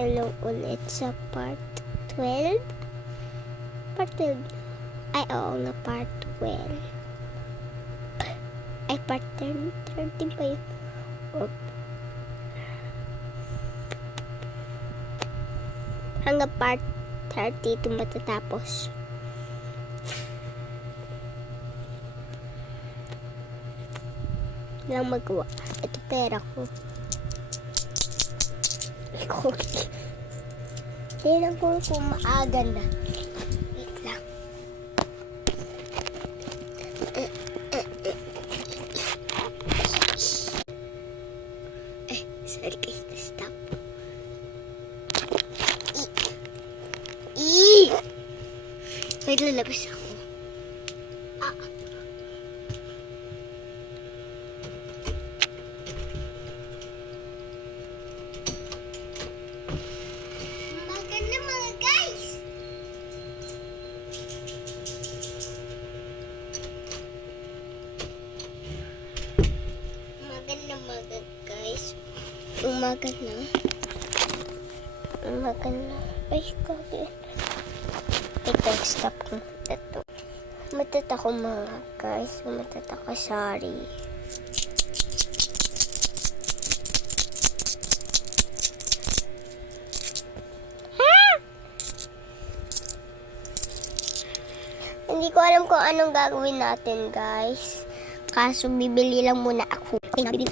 hello ulit sa part 12. Part 12. Ay, oo nga, part 12. Ay, part 10. 13 pa yun. Oh. Hanggang part 30 ito matatapos. Lang magawa. Ito pera ko. Tingnan ko kung maaga na. Wait lang. Sorry guys, stop. Wait, lalabas ako. Maganda mga guys. Maganda mga guys. Umaga na. Ay, kaki. Ito, stop ko. Ito. Matata ko mga guys. Matata ko, sorry. Hindi ko alam kung anong gagawin natin, guys. Kaso bibili lang muna ako. Bibili.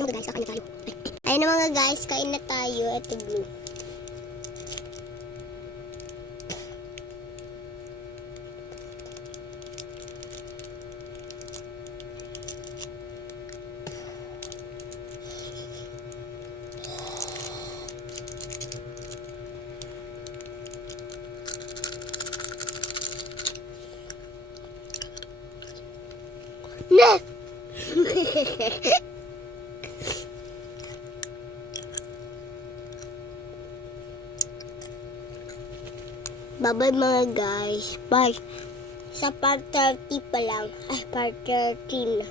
Ayun mga guys, kakain na tayo. Ayun na mga guys, kain na tayo. Ito blue. Na! Bye-bye mga guys. Bye. Sa part 30 pa lang. Ay, part 13.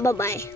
Bye-bye.